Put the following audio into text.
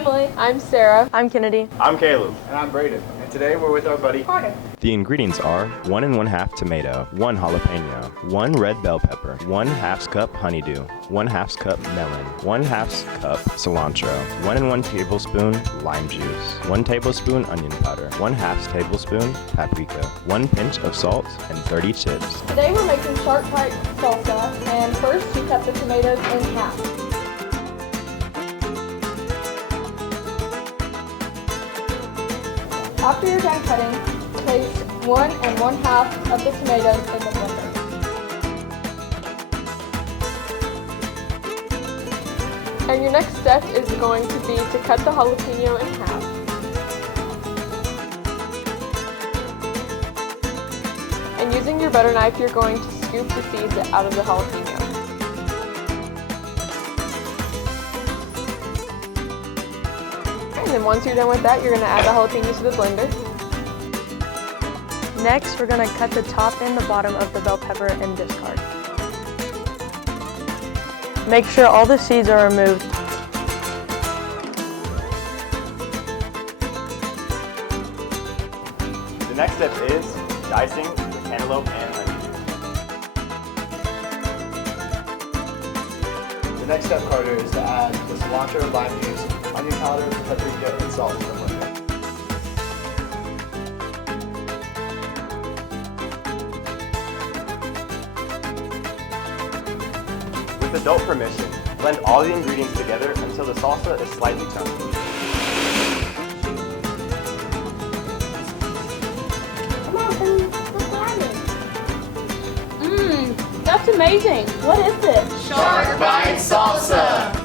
Emily. I'm Sarah. I'm Kennedy. I'm Caleb. And I'm Braden. And today we're with our buddy Carter. The ingredients are 1 1/2 tomato, 1 jalapeno, 1 red bell pepper, 1/2 cup honeydew, 1/2 cup melon, 1/2 cup cilantro, 1 1 tablespoon lime juice, 1 tablespoon onion powder, 1/2 tablespoon paprika, 1 pinch of salt, and 30 chips. Today we're making shark type salsa, and first you cut the tomatoes in half. After you're done cutting, place 1 1/2 of the tomatoes in the blender. And your next step is going to be to cut the jalapeno in half. And using your butter knife, you're going to scoop the seeds out of the jalapeno. And then once you're done with that, you're going to add the jalapeno to the blender. Next, we're going to cut the top and the bottom of the bell pepper and discard. Make sure all the seeds are removed. The next step is dicing the cantaloupe and onion. The next step, Carter, is to add the cilantro, lime juice, onion powder, paprika, and salt to the blender. With adult permission, blend all the ingredients together until the salsa is slightly chunky. Come on, Boo. Let's add it. That's amazing. What is it? Shark Bite Salsa!